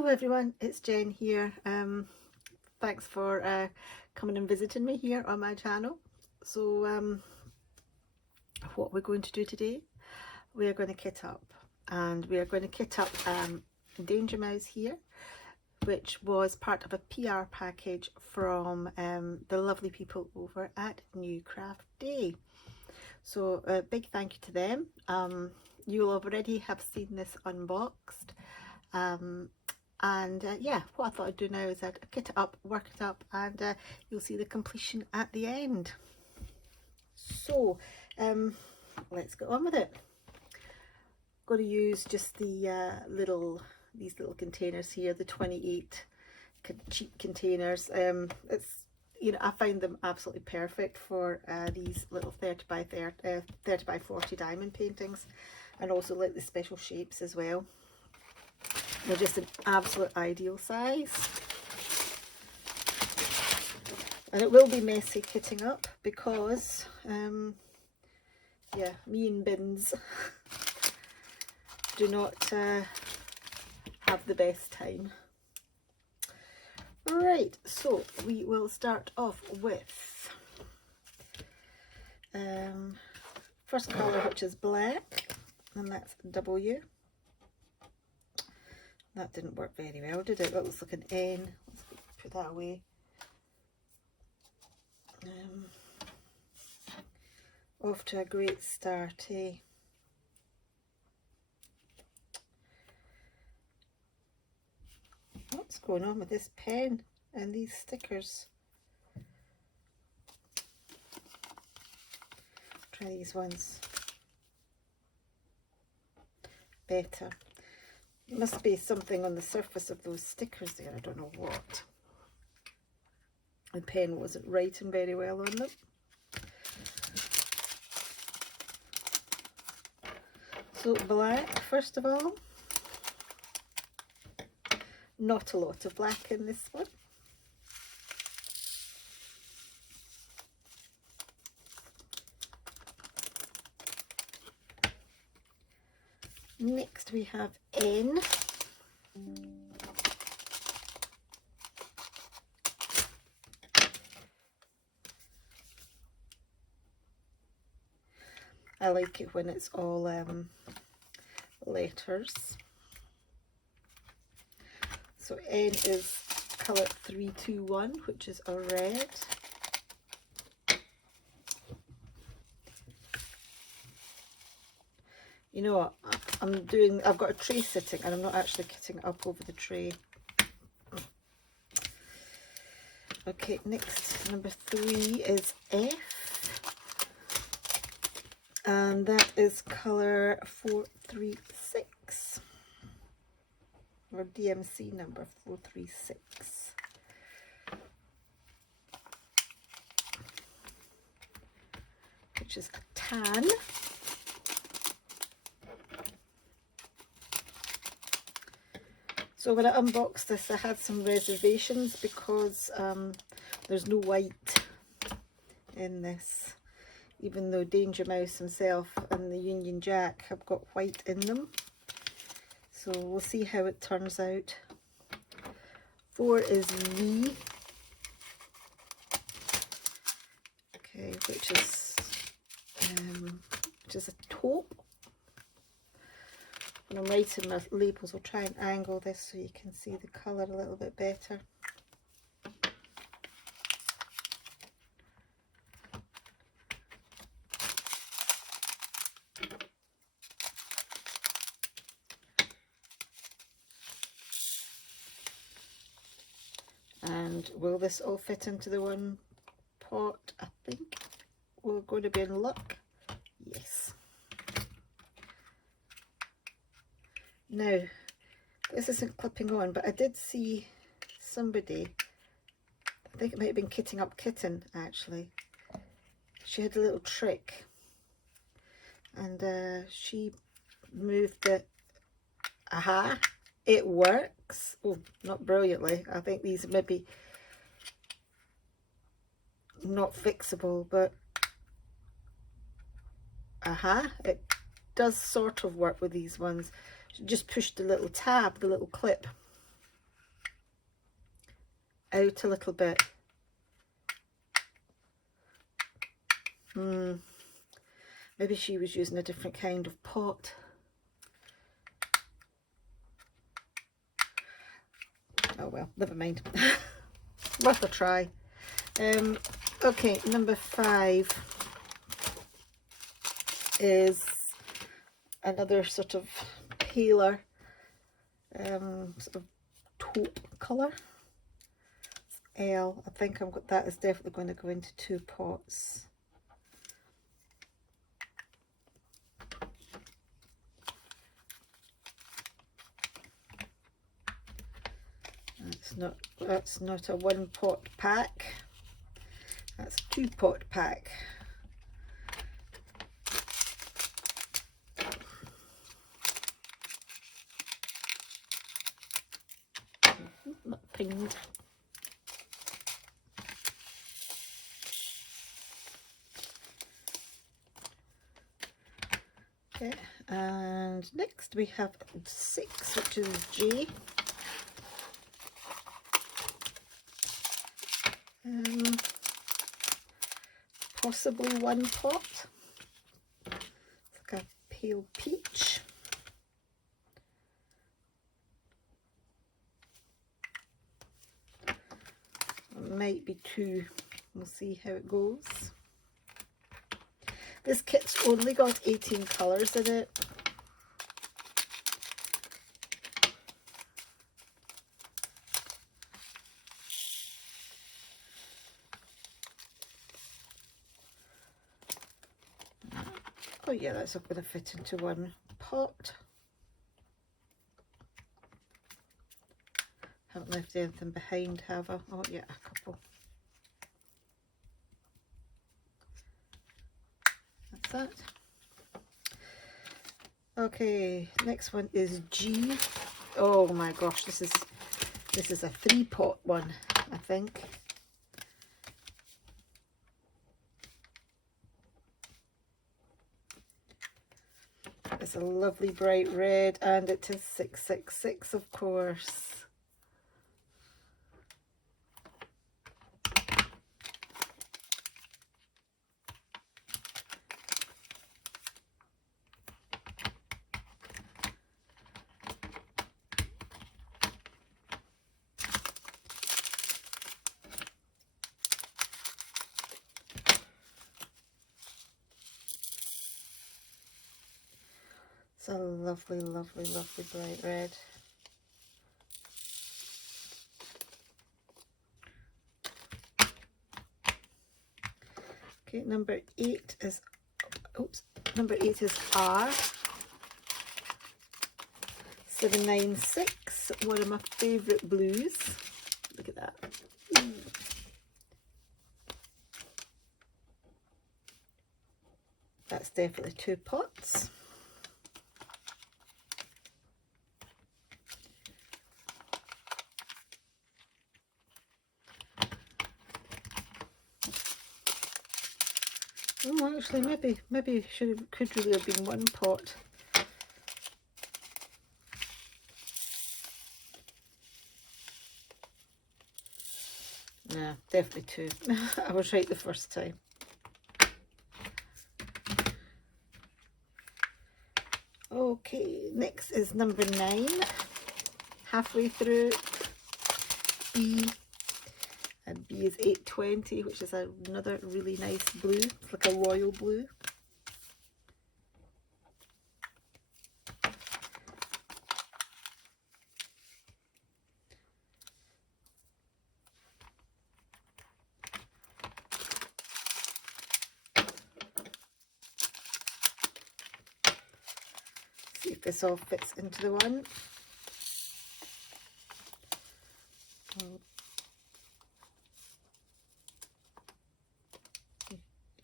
Hello everyone, it's Jen here. Thanks for coming and visiting me here on my channel. So what we're going to do today, we are going to kit up, and we are going to kit up Dangermouse here, which was part of a PR package from the lovely people over at New Craft Day. So a big thank you to them. You'll already have seen this unboxed. Yeah, what I thought I'd do now is I'd kit it up, work it up, and you'll see the completion at the end. So let's get on with it. Got to use just the these little containers here, the 28 cheap containers. It's, you know, I find them absolutely perfect for these little 30 by 40 diamond paintings, and also like the special shapes as well. They're just an absolute ideal size. And it will be messy kitting up because, yeah, me and bins do not have the best time. Right, so we will start off with first colour, which is black, and that's W. That didn't work very well, did it? That looks like an N. Let's put that away. Off to a great start, eh? What's going on with this pen and these stickers? Try these ones. Better. Must be something on the surface of those stickers there, I don't know what. The pen wasn't writing very well on them. So black, first of all. Not a lot of black in this one. Next we have N. I like it when it's all letters. So N is colour 321, which is a red. You know what, I've got a tray sitting and I'm not actually kitting it up over the tray. Okay, next, number 3 is F. And that is colour 436. Or DMC number 436. Which is a tan. So when I unboxed this, I had some reservations because there's no white in this, even though Dangermouse himself and the Union Jack have got white in them. So we'll see how it turns out. 4 is V. Okay, which is a taupe. When I'm writing my labels, I'll try and angle this so you can see the colour a little bit better. And will this all fit into the one pot? I think we're going to be in luck. Yes. Now, this isn't clipping on, but I did see somebody, I think it might have been Kitting Up Kitten actually. She had a little trick, and she moved it. Aha! It works. Oh, not brilliantly. I think these are maybe not fixable, but aha, it does sort of work with these ones. Just push the little tab, the little clip, out a little bit. Maybe she was using a different kind of pot. Oh well, never mind. Worth a try. Okay, number 5 is another sort of paler sort of taupe colour. I think that is definitely going to go into 2 pots. That's not a 1 pot pack. That's a 2 pot pack. Not pinged. Okay, and next we have 6, which is J. Possibly 1 pot. It's like a pale peach. It might be 2. We'll see how it goes. This kit's only got 18 colours in it. Oh yeah, that's not going to fit into 1 pot. Haven't left anything behind, have I? Oh yeah, a couple. That's that. Okay, next one is G. Oh my gosh, this is a 3 pot one, I think. It's a lovely bright red, and it is 666, of course. It's a lovely, lovely, lovely bright red. Okay, number 8 is, number 8 is R. 796, one of my favourite blues. Look at that. That's definitely 2 pots. Oh, actually, maybe could really have been 1 pot. Nah, definitely 2. I was right the first time. Okay, next is number 9. Halfway through. B. And B is 820, which is another really nice blue. It's like a royal blue. See if this all fits into the one.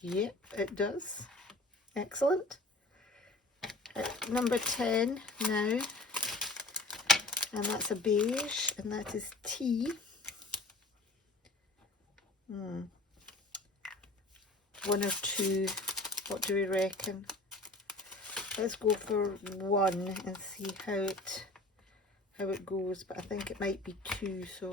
Yep, it does. Excellent. Number 10 now, and that's a beige, and that is T. 1 or 2, what do we reckon? Let's go for 1 and see how it goes, but I think it might be 2, so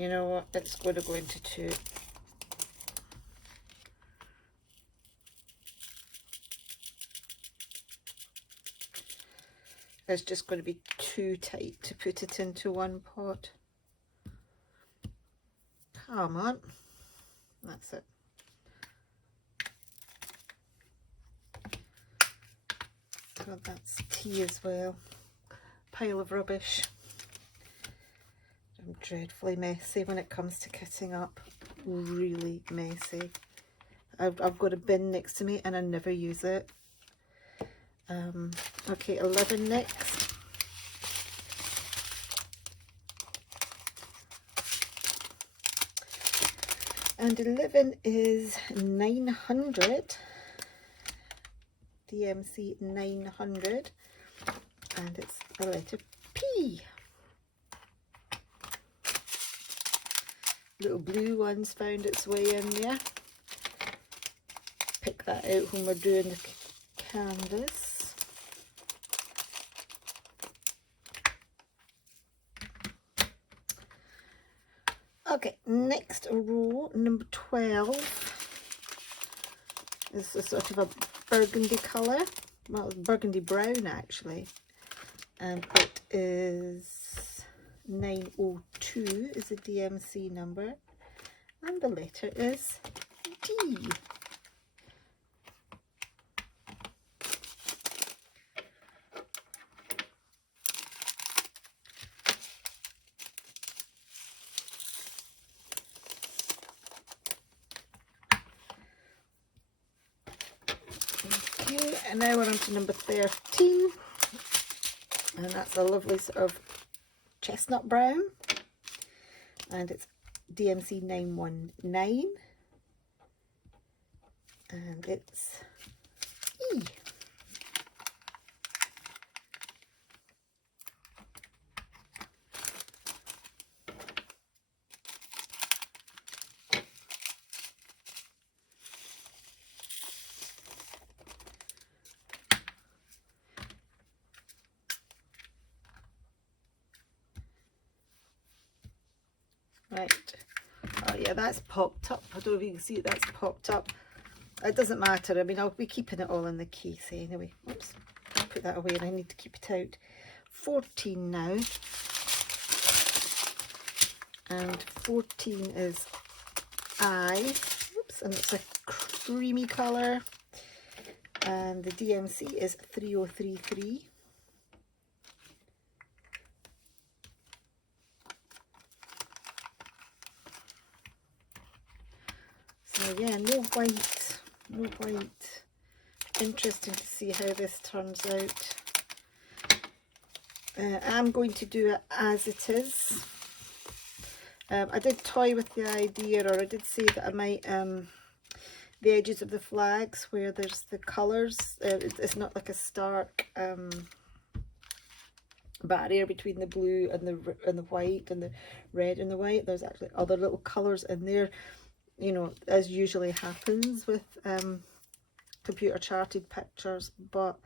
You know what, it's going to go into 2. It's just going to be too tight to put it into one pot. Come on. That's it. God, that's tea as well. Pile of rubbish. I'm dreadfully messy when it comes to kitting up. Really messy. I've got a bin next to me and I never use it. Okay, 11 next. And 11 is 900. DMC 900. And it's a letter P. Little blue one's found its way in there. Pick that out when we're doing the canvas. Okay, next row, number 12, is a sort of a burgundy colour. Well, it's burgundy brown actually. And it is 902 is the DMC number. And the letter is D. Okay, and now we're on to number 13, and that's a lovely sort of chestnut brown, and it's DMC 919, and it's E. Right, oh yeah, that's popped up. I don't know if you can see it, that's popped up. It doesn't matter, I mean, I'll be keeping it all in the case anyway. Oops, put that away and I need to keep it out. 14 now. And 14 is I. Oops, and it's a creamy colour. And the DMC is 3033. So yeah, no white, no white. Interesting to see how this turns out. I'm going to do it as it is. I did toy with the idea, or I did say that I might, the edges of the flags where there's the colours, it's not like a stark barrier between the blue and the white and the red and the white. There's actually other little colours in there, you know, as usually happens with computer charted pictures, but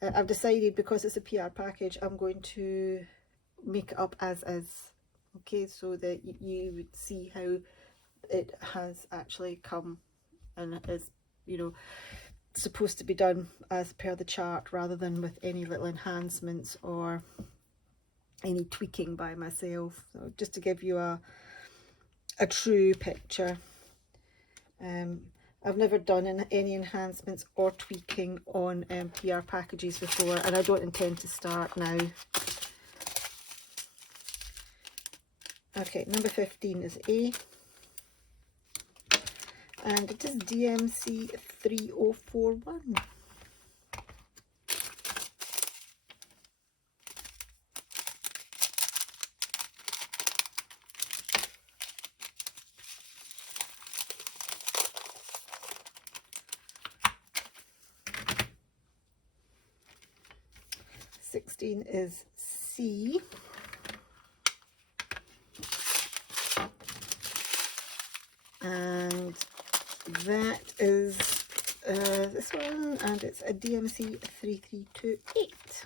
I've decided because it's a PR package, I'm going to make it up as is, okay, so that you would see how it has actually come and is, you know, supposed to be done as per the chart, rather than with any little enhancements or any tweaking by myself. So just to give you a true picture. I've never done any enhancements or tweaking on PR packages before, and I don't intend to start now. Okay, number 15 is A, and it is DMC 3041. Is C, and that is this one, and it's a DMC 3328.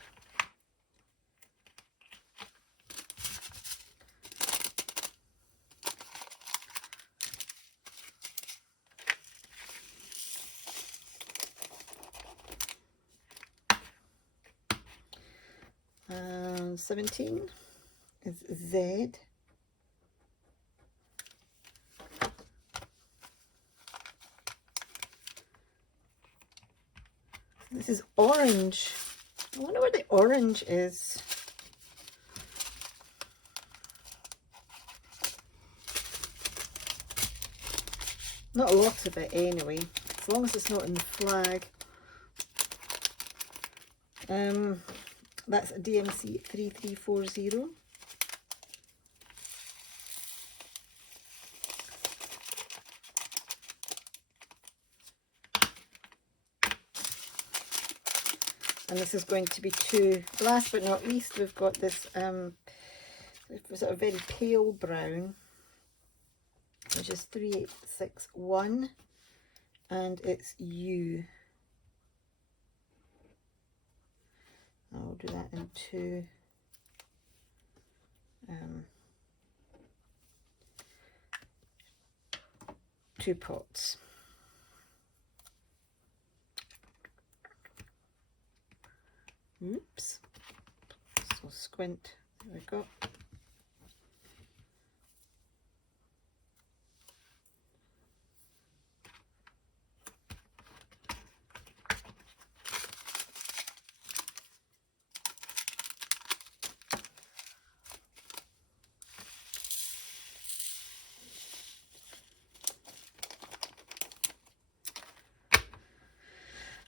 And 17 is Z. This is orange. I wonder where the orange is. Not a lot of it anyway, as long as it's not in the flag. That's a DMC 3340. And this is going to be 2. Last but not least, we've got this sort of very pale brown, which is 3861, and it's U. I'll do that in 2 pots. Oops, so squint, there we go.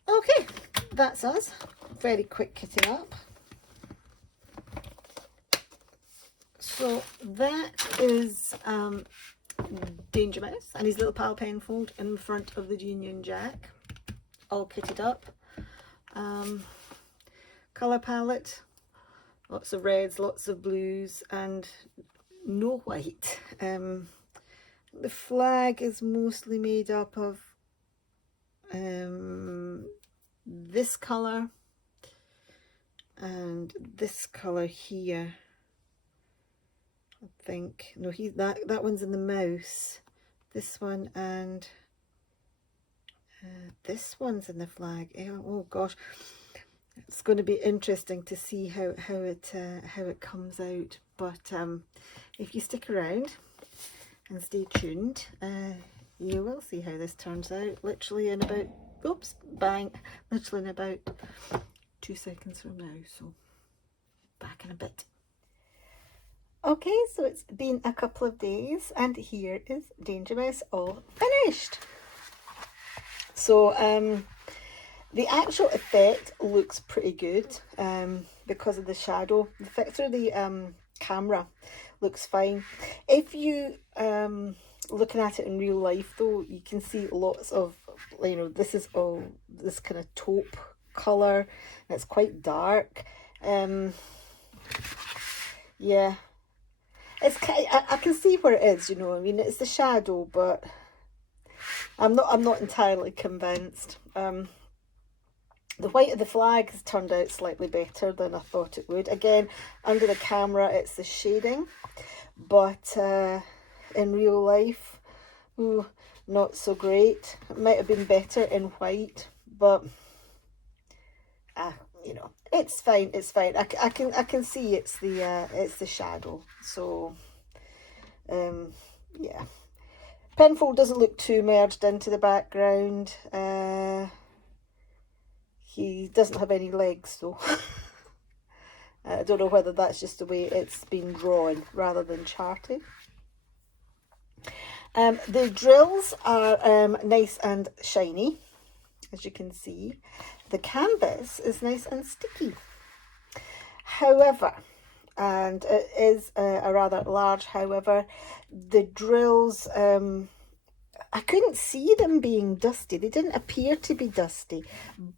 Okay, that's us. Very quick kitting up. So that is Dangermouse and his little pal penfold in front of the Union Jack, all kitted up. Colour palette, lots of reds, lots of blues, and no white. The flag is mostly made up of this colour and this colour here. I think no, that one's in the mouse. This one and this one's in the flag. Oh gosh, it's going to be interesting to see how it comes out. But if you stick around and stay tuned, you will see how this turns out. Literally in about, oops, bang! Literally in about 2 seconds from now. So back in a bit. Okay, so it's been a couple of days and here is Dangermouse all finished. So the actual effect looks pretty good because of the shadow. The effect through the camera looks fine. If you looking at it in real life though, you can see lots of, you know, this is all this kind of taupe colour and it's quite dark. Yeah. It's kind of, I can see where it is, you know. I mean, it's the shadow, but I'm not entirely convinced. The white of the flag has turned out slightly better than I thought it would. Again, under the camera, it's the shading, but in real life, ooh, not so great. It might have been better in white, but you know, it's fine. It's fine. I can see it's the shadow. So yeah, penfold doesn't look too merged into the background. He doesn't have any legs though. I don't know whether that's just the way it's been drawn rather than charted. The drills are nice and shiny, as you can see. The canvas is nice and sticky. However, and it is a rather large however, the drills, I couldn't see them being dusty. They didn't appear to be dusty,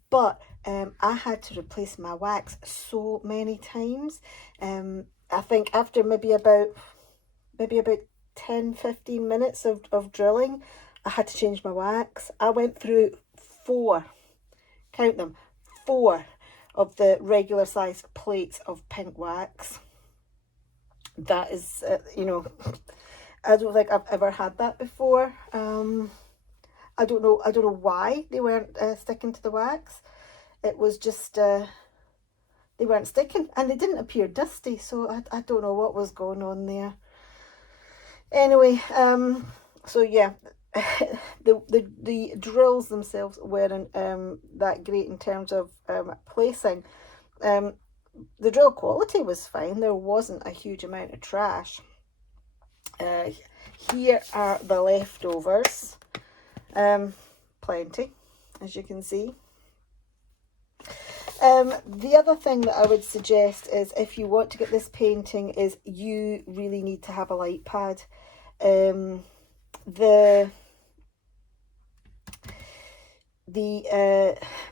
but I had to replace my wax so many times. I think after maybe about 10-15 minutes of drilling, I had to change my wax. I went through 4, count them, 4 of the regular size plates of pink wax. That is, you know, I don't think I've ever had that before. I don't know why they weren't sticking to the wax. It was just, they they weren't sticking, and they didn't appear dusty, so I don't know what was going on there. Anyway, so yeah, the drills themselves weren't that great in terms of placing. The drill quality was fine. There wasn't a huge amount of trash. Here are the leftovers. Plenty, as you can see. The other thing that I would suggest is, if you want to get this painting, is you really need to have a light pad. The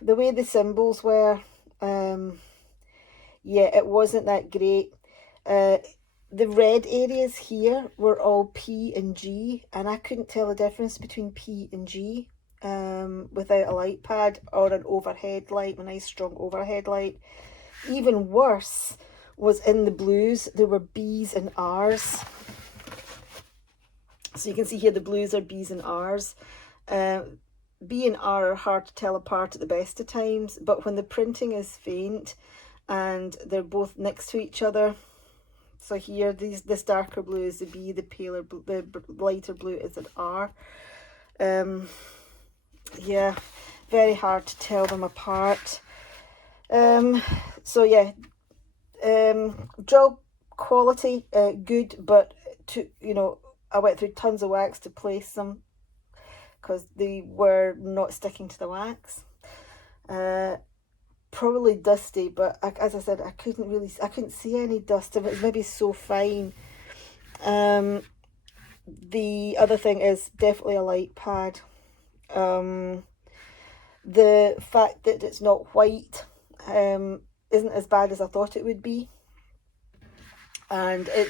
way the symbols were, yeah, it wasn't that great. The red areas here were all P and G, and I couldn't tell the difference between P and G without a light pad or an overhead light, a nice strong overhead light. Even worse was in the blues. There were B's and R's. So you can see here the blues are B's and R's. B and R are hard to tell apart at the best of times, but when the printing is faint and they're both next to each other, so here this darker blue is the B, the paler blue, the lighter blue is an R. Yeah, very hard to tell them apart. So yeah, drill quality good, but I went through tons of wax to place them because they were not sticking to the wax. Probably dusty, but as I said, I couldn't see any dust. It was maybe so fine. The other thing is definitely a light pad. The fact that it's not white isn't as bad as I thought it would be, and it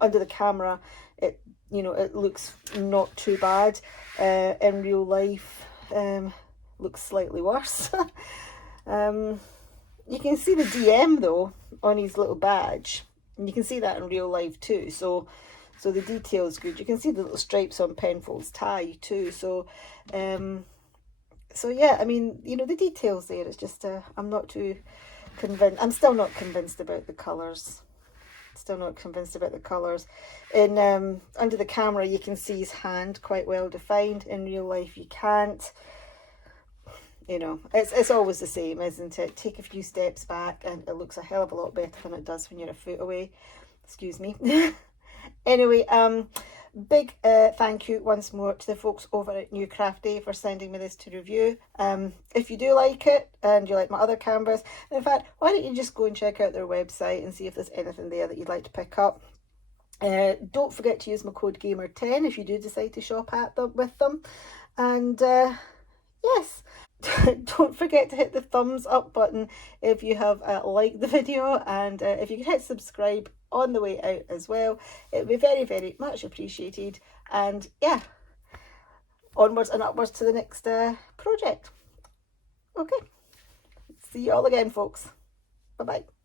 under the camera it looks not too bad. In real life looks slightly worse. You can see the DM though on his little badge, and you can see that in real life too, so the detail is good. You can see the little stripes on Penfold's tie too, so yeah, I mean, the details there. It's just I'm not too convinced. I'm still not convinced about the colours. Still not convinced about the colours. In under the camera you can see his hand quite well defined. In real life you can't. It's always the same, isn't it? Take a few steps back and it looks a hell of a lot better than it does when you're a foot away. Excuse me. Anyway, big thank you once more to the folks over at New Crafty for sending me this to review. If you do like it and you like my other canvas, in fact, why don't you just go and check out their website and see if there's anything there that you'd like to pick up. Don't forget to use my code GAMER10 if you do decide to shop with them. And yes, don't forget to hit the thumbs up button if you have liked the video, and if you could hit subscribe on the way out as well, it would be very, very much appreciated. And yeah, onwards and upwards to the next project. Okay, see you all again, folks. Bye bye.